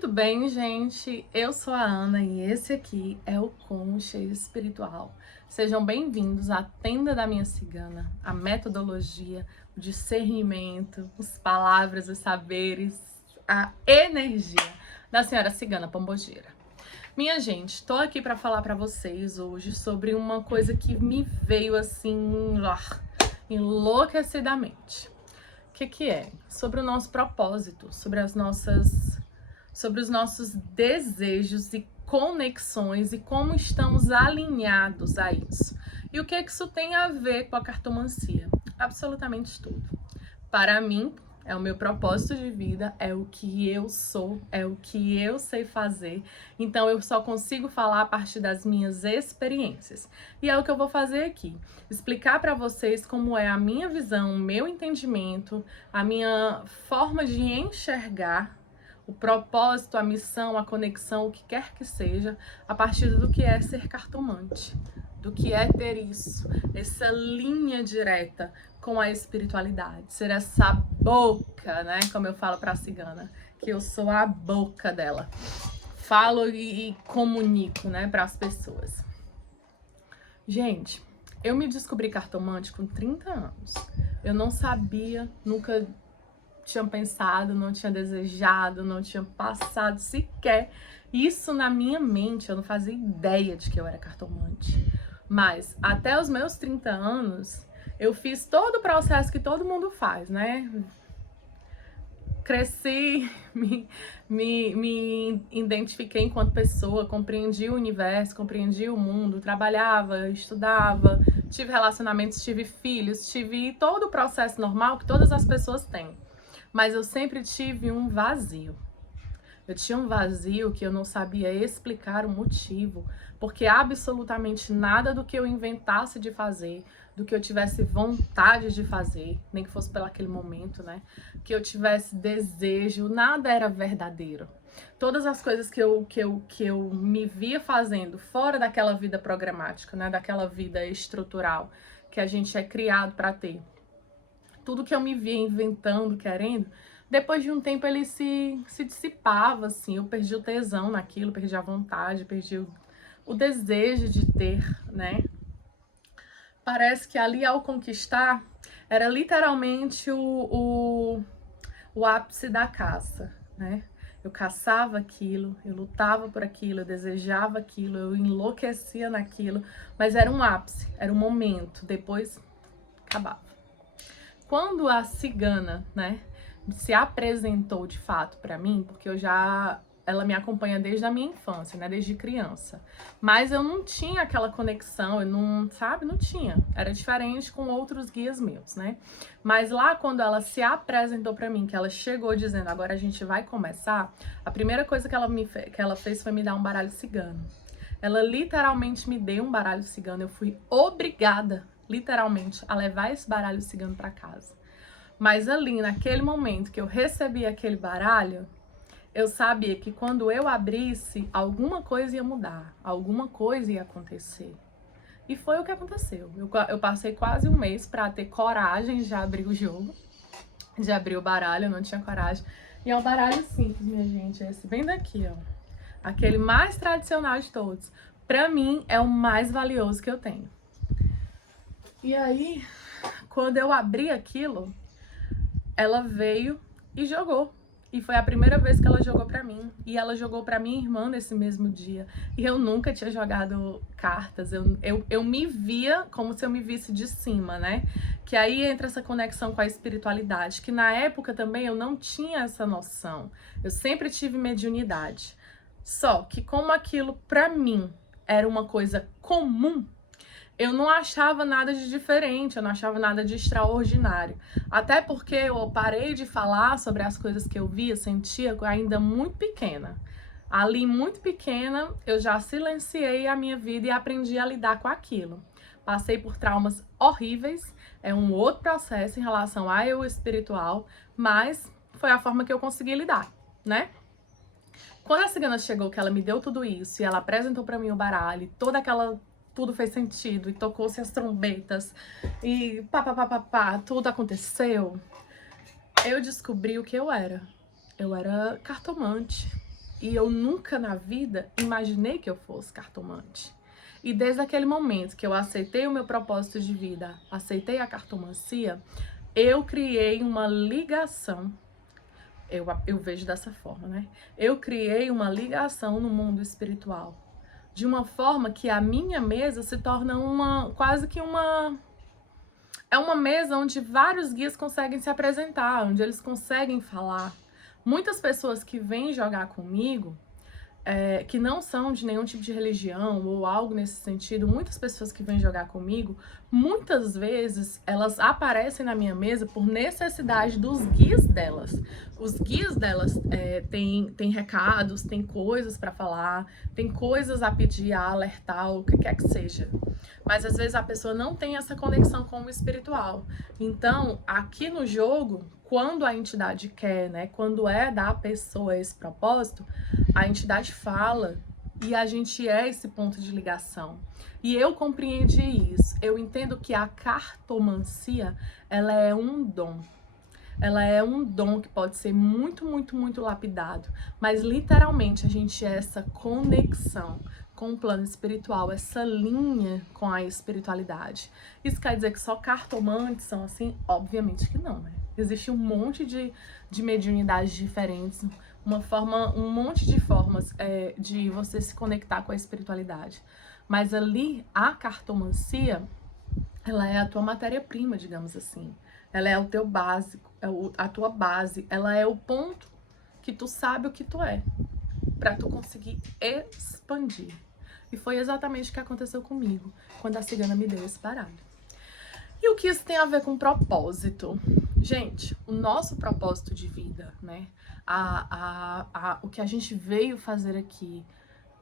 Tudo bem, gente? Eu sou a Ana e esse aqui é o Concha Espiritual. Sejam bem-vindos à tenda da minha cigana, a metodologia, o discernimento, as palavras, os saberes, a energia da senhora cigana pombogira. Minha gente, estou aqui para falar para vocês hoje sobre uma coisa que me veio assim, enlouquecidamente. O que é? Sobre o nosso propósito, sobre os nossos desejos e conexões e como estamos alinhados a isso. E o que isso tem a ver com a cartomancia? Absolutamente tudo. Para mim, é o meu propósito de vida, é o que eu sou, é o que eu sei fazer. Então eu só consigo falar a partir das minhas experiências. E é o que eu vou fazer aqui. Explicar para vocês como é a minha visão, o meu entendimento, a minha forma de enxergar o propósito, a missão, a conexão, o que quer que seja, a partir do que é ser cartomante, do que é ter isso, essa linha direta com a espiritualidade, ser essa boca, né, como eu falo para a cigana, que eu sou a boca dela. Falo e comunico, né, para as pessoas. Gente, eu me descobri cartomante com 30 anos. Eu não sabia, nunca tinha pensado, não tinha desejado, não tinha passado sequer isso na minha mente. Eu não fazia ideia de que eu era cartomante. Mas até os meus 30 anos, eu fiz todo o processo que todo mundo faz, né? Cresci, me identifiquei enquanto pessoa, compreendi o universo, compreendi o mundo, trabalhava, estudava, tive relacionamentos, tive filhos, tive todo o processo normal que todas as pessoas têm. Mas eu sempre tive um vazio. Eu tinha um vazio que eu não sabia explicar o motivo, porque absolutamente nada do que eu inventasse de fazer, do que eu tivesse vontade de fazer, nem que fosse pelo aquele momento, né? Que eu tivesse desejo, nada era verdadeiro. Todas as coisas que eu me via fazendo fora daquela vida programática, né? Daquela vida estrutural que a gente é criado para ter. Tudo que eu me via inventando, querendo, depois de um tempo ele se dissipava, assim. Eu perdi o tesão naquilo, perdi a vontade, perdi o desejo de ter, né? Parece que ali, ao conquistar, era literalmente o ápice da caça, né? Eu caçava aquilo, eu lutava por aquilo, eu desejava aquilo, eu enlouquecia naquilo, mas era um ápice, era um momento, depois acabava. Quando a cigana, né, se apresentou de fato para mim, porque ela me acompanha desde a minha infância, né, desde criança. Mas eu não tinha aquela conexão, eu não, sabe, não tinha. Era diferente com outros guias meus, né? Mas lá quando ela se apresentou para mim, que ela chegou dizendo, agora a gente vai começar, a primeira coisa que ela fez foi me dar um baralho cigano. Ela literalmente me deu um baralho cigano, eu fui obrigada literalmente a levar esse baralho cigano para casa. Mas ali, naquele momento que eu recebi aquele baralho, eu sabia que quando eu abrisse, alguma coisa ia mudar, alguma coisa ia acontecer. E foi o que aconteceu. Eu passei quase um mês para ter coragem de abrir o jogo, de abrir o baralho, eu não tinha coragem. E é um baralho simples, minha gente, esse bem daqui, ó. Aquele mais tradicional de todos. Pra mim, é o mais valioso que eu tenho. E aí, quando eu abri aquilo, ela veio e jogou. E foi a primeira vez que ela jogou pra mim. E ela jogou pra minha irmã nesse mesmo dia. E eu nunca tinha jogado cartas. Eu me via como se eu me visse de cima, né? Que aí entra essa conexão com a espiritualidade. Que na época também eu não tinha essa noção. Eu sempre tive mediunidade. Só que como aquilo pra mim era uma coisa comum, eu não achava nada de diferente, eu não achava nada de extraordinário. Até porque eu parei de falar sobre as coisas que eu via, sentia ainda muito pequena. Ali, muito pequena, eu já silenciei a minha vida e aprendi a lidar com aquilo. Passei por traumas horríveis, é um outro processo em relação ao eu espiritual, mas foi a forma que eu consegui lidar, né? Quando a cigana chegou, que ela me deu tudo isso e ela apresentou pra mim o baralho, tudo fez sentido e tocou-se as trombetas e tudo aconteceu, eu descobri o que eu era. Eu era cartomante. E eu nunca na vida imaginei que eu fosse cartomante. E desde aquele momento que eu aceitei o meu propósito de vida, aceitei a cartomancia, eu criei uma ligação. Eu vejo dessa forma, né? Eu criei uma ligação no mundo espiritual. De uma forma que a minha mesa se torna quase que uma... É uma mesa onde vários guias conseguem se apresentar, onde eles conseguem falar. Muitas pessoas que vêm jogar comigo, que não são de nenhum tipo de religião ou algo nesse sentido, muitas pessoas que vêm jogar comigo, muitas vezes elas aparecem na minha mesa por necessidade dos guias delas. Os guias delas têm recados, têm coisas para falar, tem coisas a pedir, a alertar, o que quer que seja. Mas às vezes a pessoa não tem essa conexão com o espiritual. Então, aqui no jogo, quando a entidade quer, né, quando é da pessoa esse propósito, a entidade fala e a gente é esse ponto de ligação. E eu compreendi isso. Eu entendo que a cartomancia, ela é um dom. Ela é um dom que pode ser muito, muito, muito lapidado. Mas literalmente a gente é essa conexão com o plano espiritual, essa linha com a espiritualidade. Isso quer dizer que só cartomantes são assim? Obviamente que não, né? Existe um monte de mediunidades diferentes, um monte de formas de você se conectar com a espiritualidade. Mas ali, a cartomancia, ela é a tua matéria-prima, digamos assim. Ela é o teu básico, a tua base. Ela é o ponto que tu sabe o que tu é, para tu conseguir expandir. E foi exatamente o que aconteceu comigo, quando a cigana me deu esse baralho. E o que isso tem a ver com propósito? Gente, o nosso propósito de vida, né? O que a gente veio fazer aqui,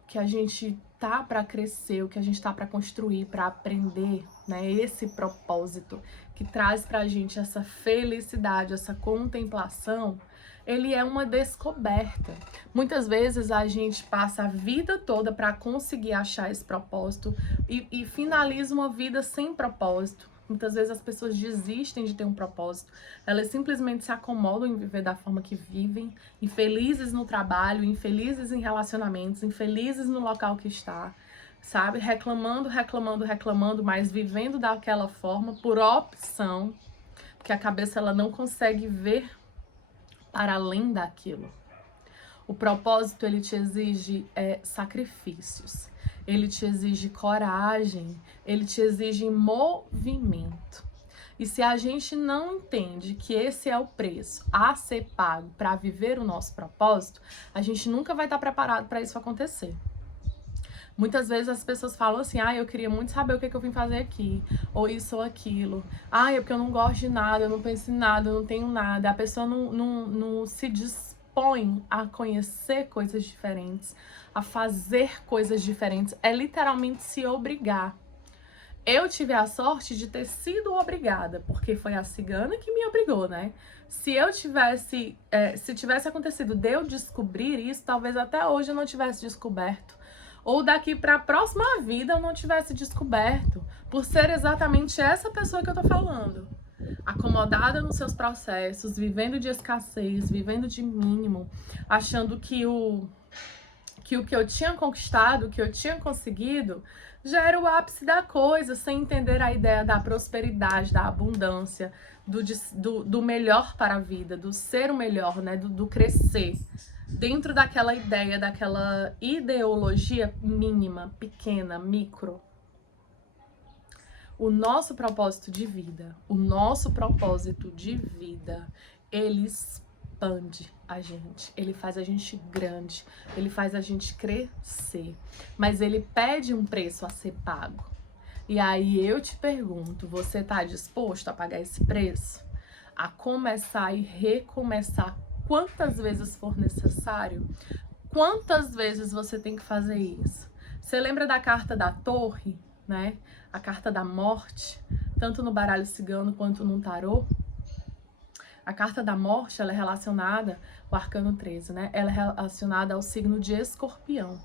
que a gente tá para crescer, o que a gente tá para construir, para aprender, né? Esse propósito que traz pra gente essa felicidade, essa contemplação, ele é uma descoberta. Muitas vezes a gente passa a vida toda para conseguir achar esse propósito e finaliza uma vida sem propósito. Muitas vezes as pessoas desistem de ter um propósito, elas simplesmente se acomodam em viver da forma que vivem, infelizes no trabalho, infelizes em relacionamentos, infelizes no local que está, sabe? Reclamando, mas vivendo daquela forma por opção, porque a cabeça ela não consegue ver para além daquilo. O propósito, ele te exige sacrifícios, ele te exige coragem, ele te exige movimento. E se a gente não entende que esse é o preço a ser pago para viver o nosso propósito, a gente nunca vai estar preparado para isso acontecer. Muitas vezes as pessoas falam assim, eu queria muito saber o que eu vim fazer aqui, ou isso ou aquilo. É porque eu não gosto de nada, eu não penso em nada, eu não tenho nada. A pessoa não se dispõe a conhecer coisas diferentes, a fazer coisas diferentes. É literalmente se obrigar. Eu tive a sorte de ter sido obrigada, porque foi a cigana que me obrigou, né? Se tivesse acontecido de eu descobrir isso, talvez até hoje eu não tivesse descoberto. Ou daqui para a próxima vida eu não tivesse descoberto, por ser exatamente essa pessoa que eu tô falando. Acomodada nos seus processos, vivendo de escassez, vivendo de mínimo, achando que o que eu tinha conquistado, o que eu tinha conseguido, já era o ápice da coisa, sem entender a ideia da prosperidade, da abundância, do melhor para a vida, do ser o melhor, né? Do crescer. Dentro daquela ideia, daquela ideologia mínima, pequena, micro. O nosso propósito de vida, ele expande a gente, ele faz a gente grande, ele faz a gente crescer, mas ele pede um preço a ser pago. E aí eu te pergunto, você tá disposto a pagar esse preço? A começar e recomeçar quantas vezes for necessário? Quantas vezes você tem que fazer isso? Você lembra da carta da torre, né? A carta da morte, tanto no baralho cigano quanto no tarô? A carta da morte, ela é relacionada, o arcano 13, né? Ela é relacionada ao signo de Escorpião.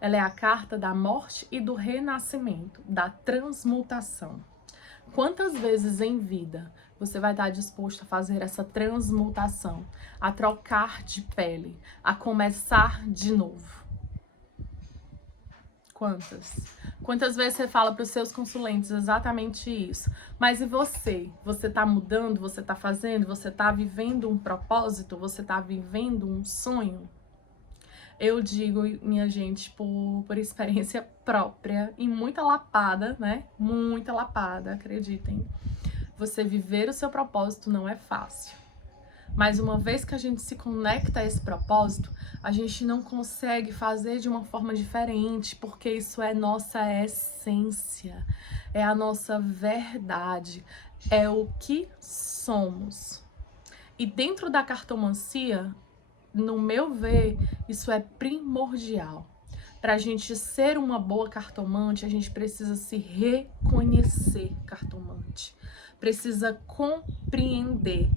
Ela é a carta da morte e do renascimento, da transmutação. Quantas vezes em vida você vai estar disposto a fazer essa transmutação, a trocar de pele, a começar de novo? Quantas? Quantas vezes você fala para os seus consulentes exatamente isso? Mas e você? Você está mudando? Você está fazendo? Você está vivendo um propósito? Você está vivendo um sonho? Eu digo, minha gente, por experiência própria e muita lapada, né? Muita lapada, acreditem. Você viver o seu propósito não é fácil. Mas uma vez que a gente se conecta a esse propósito, a gente não consegue fazer de uma forma diferente, porque isso é nossa essência, é a nossa verdade, é o que somos. E dentro da cartomancia, no meu ver, isso é primordial. Para a gente ser uma boa cartomante, a gente precisa se reconhecer cartomante, precisa compreender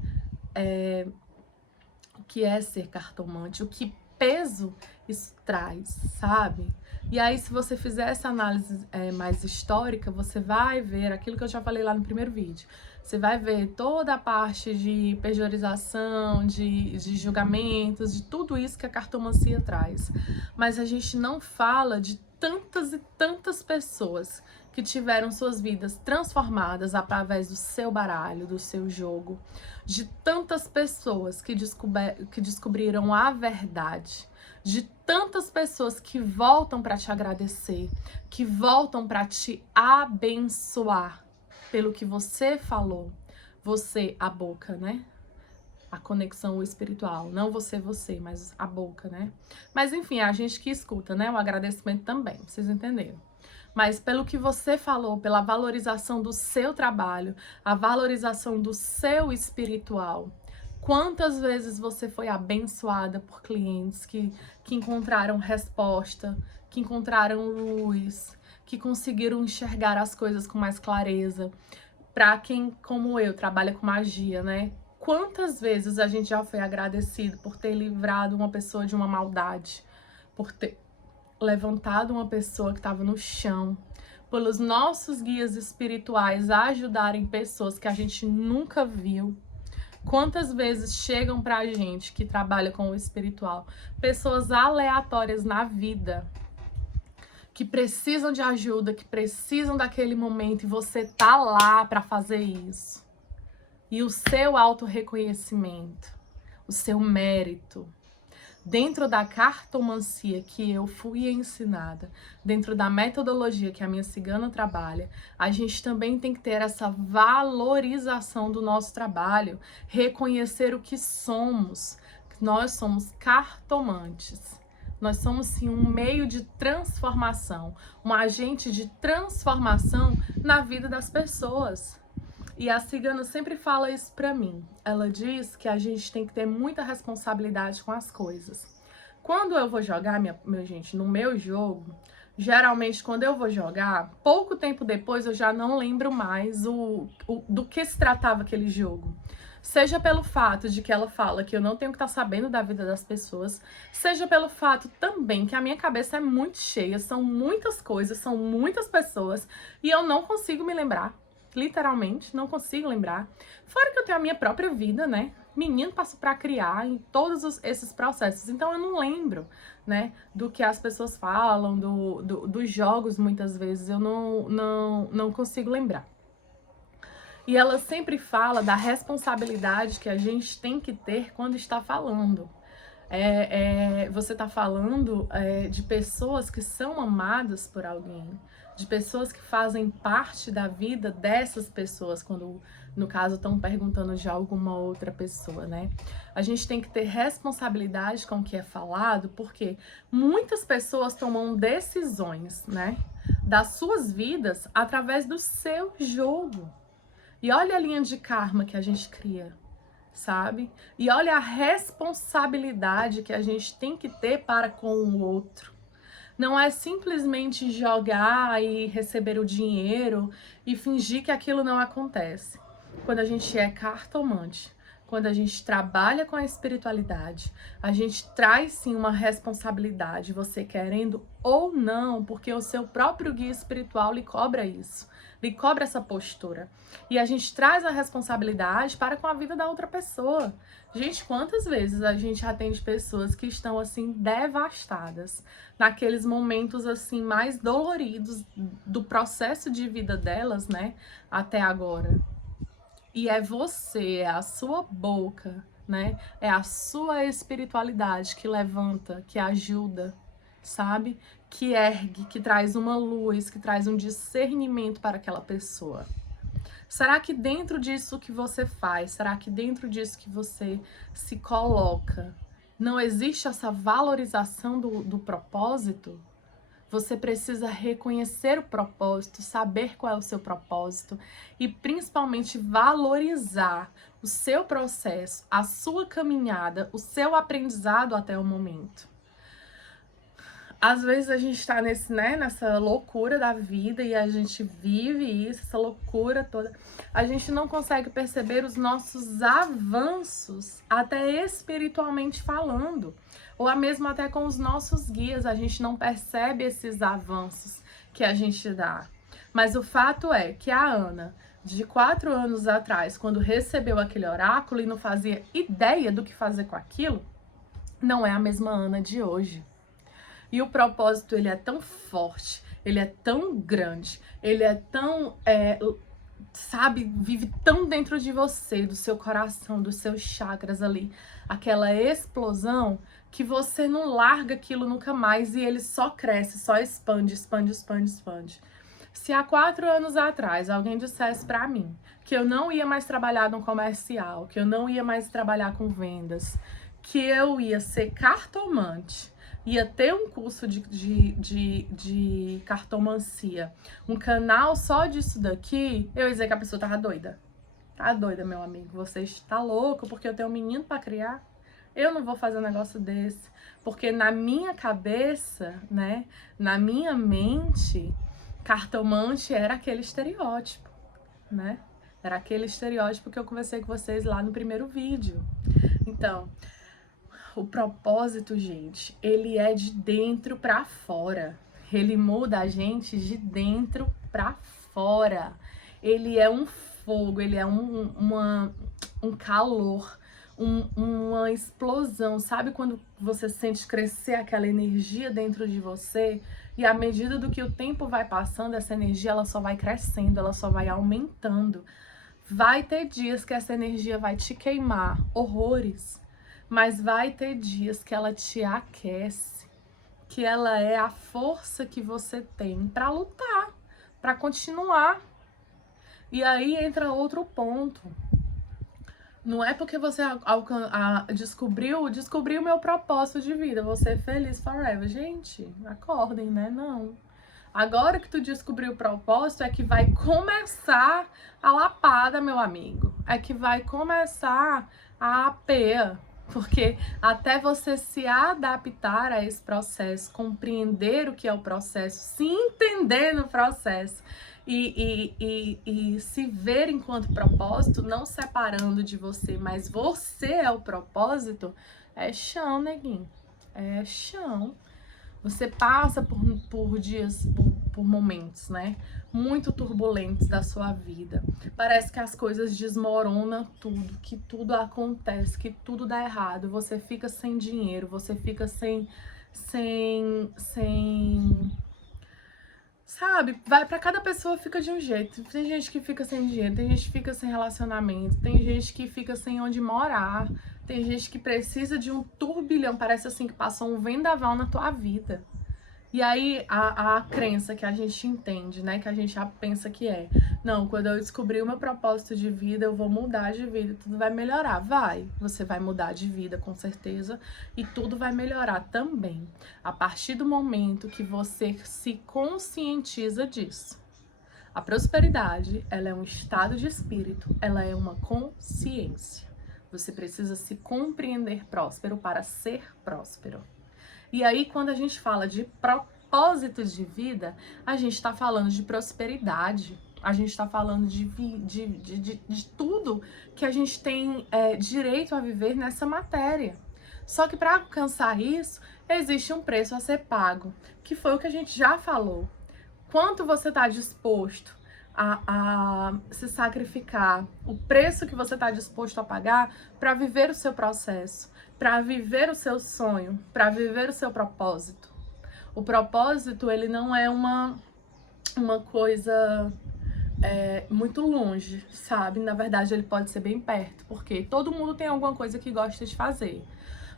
o que é ser cartomante, o que peso isso traz, sabe? E aí, se você fizer essa análise mais histórica, você vai ver aquilo que eu já falei lá no primeiro vídeo. Você vai ver toda a parte de pejorização, de julgamentos, de tudo isso que a cartomancia traz. Mas a gente não fala de tantas e tantas pessoas que tiveram suas vidas transformadas através do seu baralho, do seu jogo, de tantas pessoas que descobriram a verdade, de tantas pessoas que voltam para te agradecer, que voltam para te abençoar pelo que você falou. Você, a boca, né? A conexão espiritual, não você, mas a boca, né? Mas enfim, a gente que escuta, né? O agradecimento também, vocês entenderam. Mas pelo que você falou, pela valorização do seu trabalho, a valorização do seu espiritual. Quantas vezes você foi abençoada por clientes que encontraram resposta, que encontraram luz, que conseguiram enxergar as coisas com mais clareza. Para quem, como eu, trabalha com magia, né? Quantas vezes a gente já foi agradecido por ter livrado uma pessoa de uma maldade, por ter levantado uma pessoa que estava no chão, pelos nossos guias espirituais a ajudarem pessoas que a gente nunca viu. Quantas vezes chegam pra gente que trabalha com o espiritual, pessoas aleatórias na vida, que precisam de ajuda, que precisam daquele momento, e você tá lá para fazer isso. E o seu autorreconhecimento, o seu mérito, dentro da cartomancia que eu fui ensinada, dentro da metodologia que a minha cigana trabalha, a gente também tem que ter essa valorização do nosso trabalho, reconhecer o que somos. Nós somos cartomantes. Nós somos, sim, um meio de transformação, um agente de transformação na vida das pessoas. E a cigana sempre fala isso pra mim. Ela diz que a gente tem que ter muita responsabilidade com as coisas. Quando eu vou jogar, minha gente, no meu jogo, geralmente quando eu vou jogar, pouco tempo depois eu já não lembro mais do que se tratava aquele jogo. Seja pelo fato de que ela fala que eu não tenho que estar sabendo da vida das pessoas, seja pelo fato também que a minha cabeça é muito cheia, são muitas coisas, são muitas pessoas, e eu não consigo me lembrar. Literalmente, não consigo lembrar. Fora que eu tenho a minha própria vida, né? Menino passo para criar em todos esses processos. Então eu não lembro, né? Do que as pessoas falam, dos jogos, muitas vezes. Eu não consigo lembrar. E ela sempre fala da responsabilidade que a gente tem que ter quando está falando. Você está falando de pessoas que são amadas por alguém, de pessoas que fazem parte da vida dessas pessoas, quando, no caso, estão perguntando de alguma outra pessoa, né? A gente tem que ter responsabilidade com o que é falado, porque muitas pessoas tomam decisões, né, das suas vidas através do seu jogo. E olha a linha de karma que a gente cria, sabe? E olha a responsabilidade que a gente tem que ter para com o outro. Não é simplesmente jogar e receber o dinheiro e fingir que aquilo não acontece. Quando a gente é cartomante, quando a gente trabalha com a espiritualidade, a gente traz sim uma responsabilidade, você querendo ou não, porque o seu próprio guia espiritual lhe cobra isso, lhe cobra essa postura. E a gente traz a responsabilidade para com a vida da outra pessoa. Gente, quantas vezes a gente atende pessoas que estão assim devastadas, naqueles momentos assim mais doloridos do processo de vida delas, né, até agora. E é você, é a sua boca, né? É a sua espiritualidade que levanta, que ajuda, sabe? Que ergue, que traz uma luz, que traz um discernimento para aquela pessoa. Será que dentro disso que você faz, será que dentro disso que você se coloca, não existe essa valorização do propósito? Você precisa reconhecer o propósito, saber qual é o seu propósito e principalmente valorizar o seu processo, a sua caminhada, o seu aprendizado até o momento. Às vezes a gente tá nessa loucura da vida e a gente vive isso, essa loucura toda. A gente não consegue perceber os nossos avanços, até espiritualmente falando. Ou mesmo até com os nossos guias, a gente não percebe esses avanços que a gente dá. Mas o fato é que a Ana, de 4 anos atrás, quando recebeu aquele oráculo e não fazia ideia do que fazer com aquilo, não é a mesma Ana de hoje. E o propósito, ele é tão forte, ele é tão grande, ele é tão, sabe, vive tão dentro de você, do seu coração, dos seus chakras ali, aquela explosão, que você não larga aquilo nunca mais e ele só cresce, só expande, expande, expande, expande. Se há 4 anos atrás alguém dissesse pra mim que eu não ia mais trabalhar no comercial, que eu não ia mais trabalhar com vendas, que eu ia ser cartomante, ia ter um curso de cartomancia, um canal só disso daqui, eu ia dizer que a pessoa tava doida. Tá doida, meu amigo, você está louco porque eu tenho um menino pra criar? Eu não vou fazer um negócio desse, porque na minha cabeça, né, na minha mente, cartomante era aquele estereótipo, né? Era aquele estereótipo que eu conversei com vocês lá no primeiro vídeo. Então, o propósito, gente, ele é de dentro pra fora. Ele muda a gente de dentro pra fora. Ele é um fogo, ele é um calor, uma explosão. Sabe quando você sente crescer aquela energia dentro de você? E à medida do que o tempo vai passando, essa energia ela só vai crescendo, ela só vai aumentando. Vai ter dias que essa energia vai te queimar horrores. Mas vai ter dias que ela te aquece, que ela é a força que você tem para lutar, para continuar. E entra outro ponto. Não é porque você descobriu o meu propósito de vida, você é feliz forever. Gente, acordem, né? Não. Agora que tu descobriu o propósito é que vai começar a lapada, meu amigo. É que vai começar a apeia. Porque até você se adaptar a esse processo, compreender o que é o processo, se entender no processo e se ver enquanto propósito, não separando de você, mas você é o propósito, é chão, neguinho. É chão. Você passa por dias, por momentos, né? Muito turbulentos da sua vida. Parece que as coisas desmoronam tudo, que tudo acontece, que tudo dá errado. Você fica sem dinheiro, você fica sem sabe? Para cada pessoa fica de um jeito. Tem gente que fica sem dinheiro, tem gente que fica sem relacionamento, tem gente que fica sem onde morar. Tem gente que precisa de um turbilhão, parece assim que passou um vendaval na tua vida. E aí a crença que a gente entende, né, que a gente já pensa que não, quando eu descobrir o meu propósito de vida, eu vou mudar de vida, tudo vai melhorar. Vai, você vai mudar de vida com certeza e tudo vai melhorar também, a partir do momento que você se conscientiza disso. A prosperidade, ela é um estado de espírito, ela é uma consciência. Você precisa se compreender próspero para ser próspero. E aí, quando a gente fala de propósito de vida, a gente está falando de prosperidade. A gente está falando de tudo que a gente tem direito a viver nessa matéria. Só que para alcançar isso, existe um preço a ser pago, que foi o que a gente já falou. Quanto você está disposto a se sacrificar, o preço que você está disposto a pagar para viver o seu processo, para viver o seu sonho, para viver o seu propósito. O propósito, ele não é uma coisa muito longe, sabe? Na verdade, ele pode ser bem perto, porque todo mundo tem alguma coisa que gosta de fazer.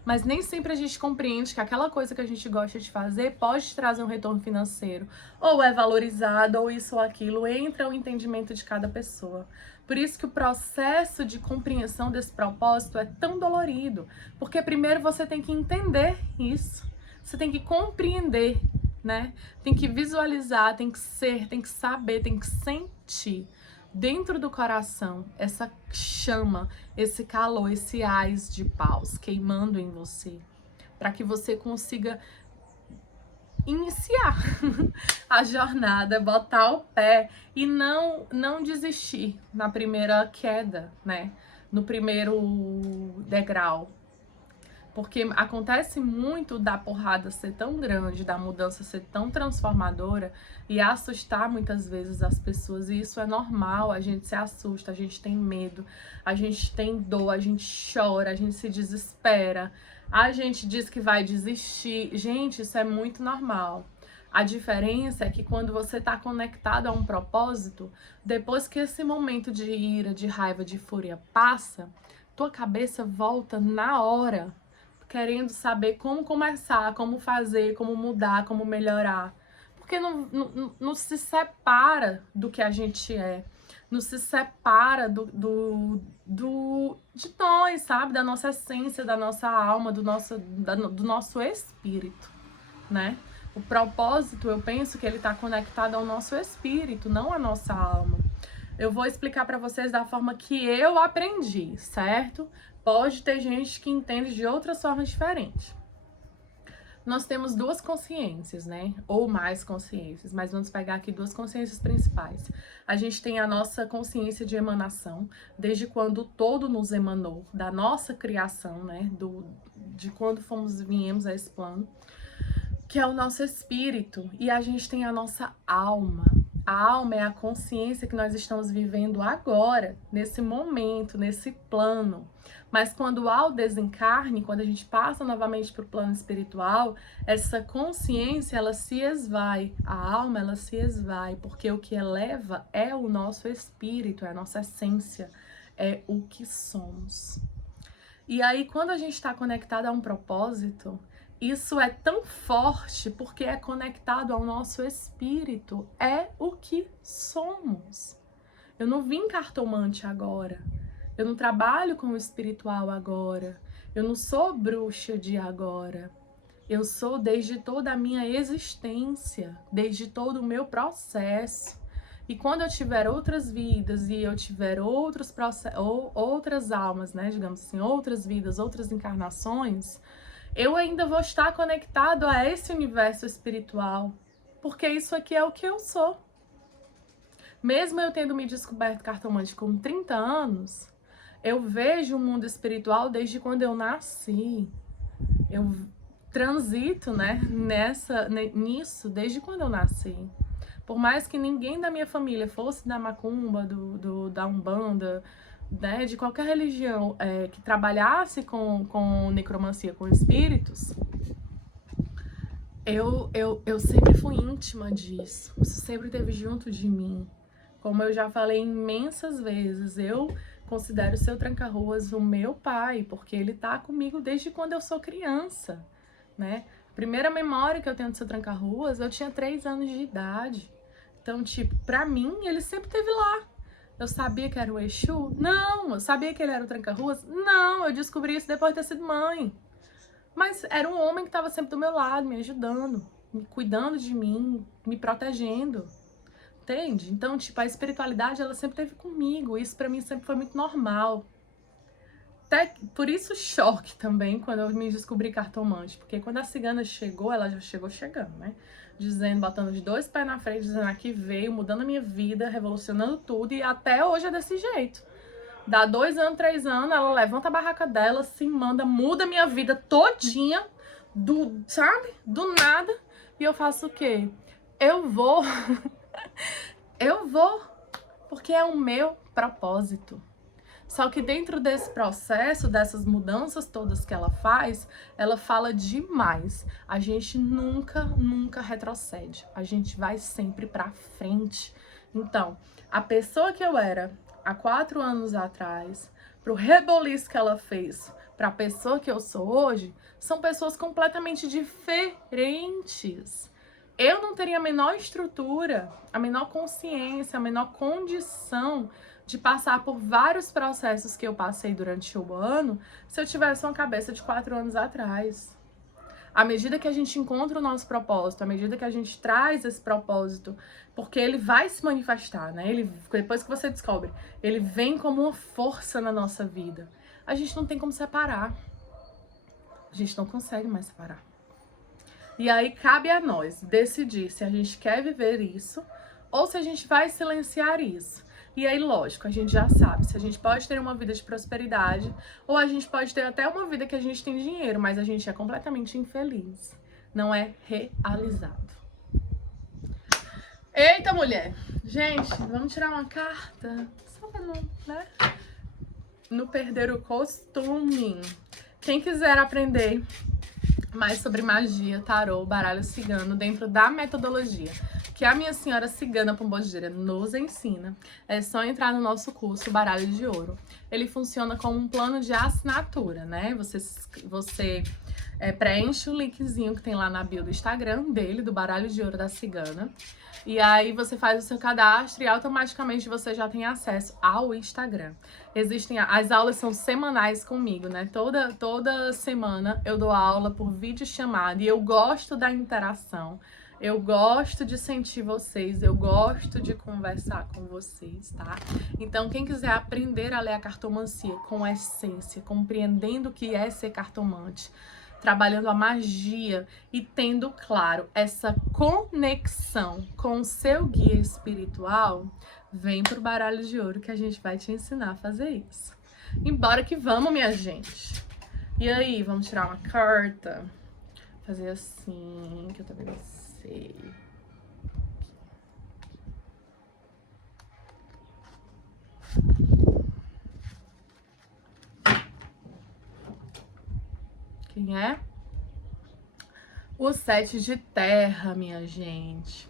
Mas nem sempre a gente compreende que aquela coisa que a gente gosta de fazer pode trazer um retorno financeiro. Ou é valorizado, ou isso ou aquilo. Entra o entendimento de cada pessoa. Por isso que o processo de compreensão desse propósito é tão dolorido. Porque primeiro você tem que entender isso. Você tem que compreender, né? Tem que visualizar, tem que ser, tem que saber, tem que sentir dentro do coração essa chama, esse calor, esse ás de paus queimando em você, para que você consiga iniciar a jornada, botar o pé e não desistir na primeira queda, né? No primeiro degrau. Porque acontece muito da porrada ser tão grande, da mudança ser tão transformadora e assustar muitas vezes as pessoas. E isso é normal, a gente se assusta, a gente tem medo, a gente tem dor, a gente chora, a gente se desespera, a gente diz que vai desistir. Gente, isso é muito normal. A diferença é que quando você está conectado a um propósito, depois que esse momento de ira, de raiva, de fúria passa, tua cabeça volta na hora, querendo saber como começar, como fazer, como mudar, como melhorar. Porque não se separa do que a gente é. Não se separa de nós, sabe? Da nossa essência, da nossa alma, do nosso espírito, né? O propósito, eu penso que ele está conectado ao nosso espírito, não à nossa alma. Eu vou explicar para vocês da forma que eu aprendi, certo? Pode ter gente que entende de outras formas diferentes. Nós temos duas consciências, né? Ou mais consciências, mas vamos pegar aqui duas consciências principais. A gente tem a nossa consciência de emanação, desde quando o todo nos emanou, da nossa criação, né? De quando viemos a esse plano, que é o nosso espírito. E a gente tem a nossa alma. A alma é a consciência que nós estamos vivendo agora, nesse momento, nesse plano. Mas quando há o desencarne, quando a gente passa novamente para o plano espiritual, essa consciência, ela se esvai. A alma, ela se esvai, porque o que eleva é o nosso espírito, é a nossa essência, é o que somos. E aí, quando a gente está conectado a um propósito, isso é tão forte porque é conectado ao nosso espírito, é o que somos. Eu não vim cartomante agora, eu não trabalho com o espiritual agora, eu não sou bruxa de agora. Eu sou desde toda a minha existência, desde todo o meu processo. E quando eu tiver outras vidas e eu tiver outros processos, outras almas, né, digamos assim, outras vidas, outras encarnações, eu ainda vou estar conectado a esse universo espiritual, porque isso aqui é o que eu sou. Mesmo eu tendo me descoberto cartomante com 30 anos, eu vejo o mundo espiritual desde quando eu nasci. Eu transito, né, nisso desde quando eu nasci. Por mais que ninguém da minha família fosse da macumba, da umbanda, né, de qualquer religião que trabalhasse com necromancia, com espíritos, eu sempre fui íntima disso. Isso sempre esteve junto de mim. Como eu já falei imensas vezes, eu considero o Seu Tranca-Ruas o meu pai, porque ele tá comigo desde quando eu sou criança, né? A primeira memória que eu tenho do Seu Tranca-Ruas, eu tinha 3 anos de idade. Então, tipo, pra mim, ele sempre esteve lá. Eu sabia que era o Exu? Não. Eu sabia que ele era o Tranca-Ruas? Não. Eu descobri isso depois de ter sido mãe. Mas era um homem que estava sempre do meu lado, me ajudando, cuidando de mim, me protegendo. Entende? Então, tipo, a espiritualidade, ela sempre esteve comigo. Isso pra mim sempre foi muito normal. Até por isso choque também quando eu me descobri cartomante. Porque quando a cigana chegou, ela já chegou chegando, né? Dizendo, botando os dois pés na frente, dizendo aqui veio, mudando a minha vida, revolucionando tudo. E até hoje é desse jeito. Dá 2 anos, 3 anos, ela levanta a barraca dela, se manda, muda a minha vida todinha, sabe? Do nada. E eu faço o quê? Eu vou. Eu vou. Porque é o meu propósito. Só que dentro desse processo, dessas mudanças todas que ela faz, ela fala demais. A gente nunca retrocede. A gente vai sempre pra frente. Então, a pessoa que eu era há 4 anos atrás, pro reboliço que ela fez, pra pessoa que eu sou hoje, são pessoas completamente diferentes. Eu não teria a menor estrutura, a menor consciência, a menor condição de passar por vários processos que eu passei durante o ano se eu tivesse uma cabeça de 4 anos atrás. À medida que a gente encontra o nosso propósito, à medida que a gente traz esse propósito, porque ele vai se manifestar, né? Ele, depois que você descobre, ele vem como uma força na nossa vida. A gente não tem como separar. A gente não consegue mais separar. E aí cabe a nós decidir se a gente quer viver isso ou se a gente vai silenciar isso. E aí, lógico, a gente já sabe se a gente pode ter uma vida de prosperidade ou a gente pode ter até uma vida que a gente tem dinheiro, mas a gente é completamente infeliz. Não é realizado. Eita, mulher! Gente, vamos tirar uma carta? Só pra não, né? Não perder o costume. Quem quiser aprender mais sobre magia, tarô, baralho cigano dentro da metodologia que a minha senhora cigana pombogira nos ensina, é só entrar no nosso curso Baralho de Ouro. Ele funciona como um plano de assinatura, né? Você preenche o linkzinho que tem lá na bio do Instagram dele, do Baralho de Ouro da Cigana. E aí você faz o seu cadastro e automaticamente você já tem acesso ao Instagram. As aulas são semanais comigo, né? Toda semana eu dou aula por videochamada e eu gosto da interação. Eu gosto de sentir vocês, eu gosto de conversar com vocês, tá? Então, quem quiser aprender a ler a cartomancia com essência, compreendendo o que é ser cartomante, trabalhando a magia e tendo, claro, essa conexão com o seu guia espiritual, vem pro Baralho de Ouro que a gente vai te ensinar a fazer isso. Embora que vamos, minha gente! E aí, vamos tirar uma carta? Fazer assim, que eu também não sei. Quem é? O 7 de terra, minha gente.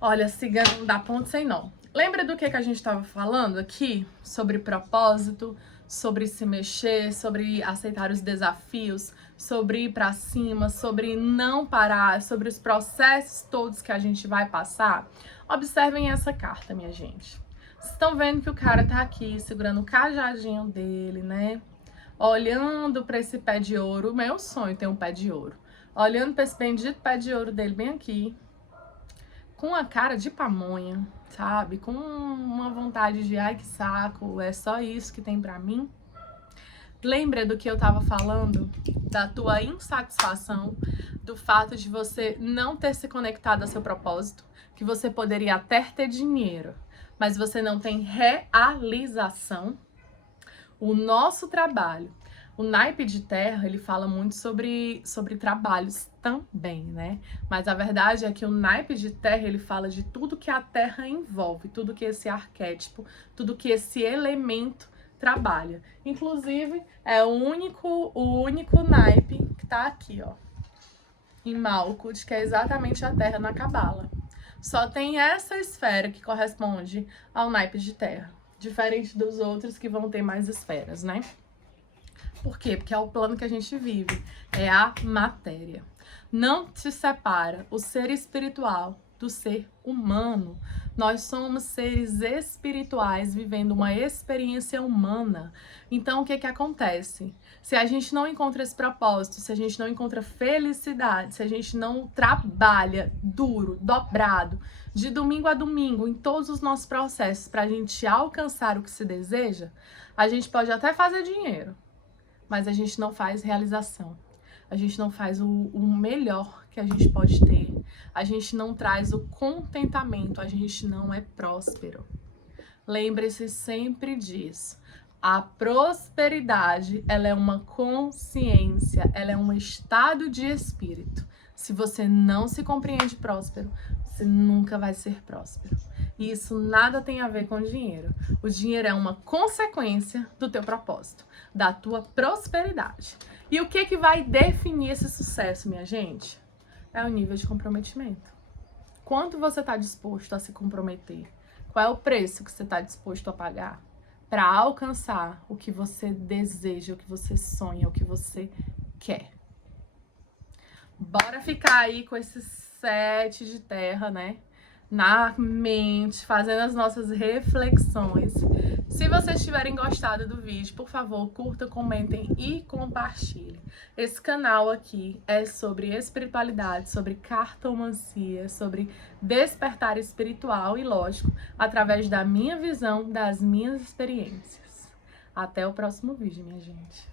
Olha, cigano não dá ponto sem nó. Lembra do que a gente estava falando aqui? Sobre propósito, sobre se mexer, sobre aceitar os desafios, sobre ir pra cima, sobre não parar, sobre os processos todos que a gente vai passar. Observem essa carta, minha gente. Vocês estão vendo que o cara tá aqui segurando o cajadinho dele, né? Olhando pra esse pé de ouro. Meu sonho ter um pé de ouro. Olhando pra esse bendito pé de ouro dele bem aqui. Com a cara de pamonha, sabe? Com uma vontade de, ai que saco, é só isso que tem pra mim. Lembra do que eu tava falando? Da tua insatisfação, do fato de você não ter se conectado ao seu propósito, que você poderia até ter dinheiro, mas você não tem realização. O nosso trabalho, o naipe de terra, ele fala muito sobre trabalhos também, né? Mas a verdade é que o naipe de terra, ele fala de tudo que a terra envolve, tudo que esse arquétipo, tudo que esse elemento trabalha. Inclusive, é o único naipe que tá aqui, ó, em Malkuth, que é exatamente a terra na cabala. Só tem essa esfera que corresponde ao naipe de terra, diferente dos outros que vão ter mais esferas, né? Por quê? Porque é o plano que a gente vive, é a matéria. Não se separa o ser espiritual do ser humano. Nós somos seres espirituais vivendo uma experiência humana. Então, o que que acontece? Se a gente não encontra esse propósito, se a gente não encontra felicidade, se a gente não trabalha duro, dobrado, de domingo a domingo, em todos os nossos processos, para a gente alcançar o que se deseja, a gente pode até fazer dinheiro, mas a gente não faz realização. A gente não faz o melhor que a gente pode ter. A gente não traz o contentamento, a gente não é próspero. Lembre-se sempre disso. A prosperidade, ela é uma consciência, ela é um estado de espírito. Se você não se compreende próspero, você nunca vai ser próspero. E isso nada tem a ver com dinheiro. O dinheiro é uma consequência do teu propósito, da tua prosperidade. E o que que vai definir esse sucesso, minha gente? É o nível de comprometimento. Quanto você está disposto a se comprometer? Qual é o preço que você está disposto a pagar para alcançar o que você deseja, o que você sonha, o que você quer? Bora ficar aí com esses 7 de terra, né? Na mente, fazendo as nossas reflexões. Se vocês tiverem gostado do vídeo, por favor, curtam, comentem e compartilhem. Esse canal aqui é sobre espiritualidade, sobre cartomancia, sobre despertar espiritual e, lógico, através da minha visão, das minhas experiências. Até o próximo vídeo, minha gente.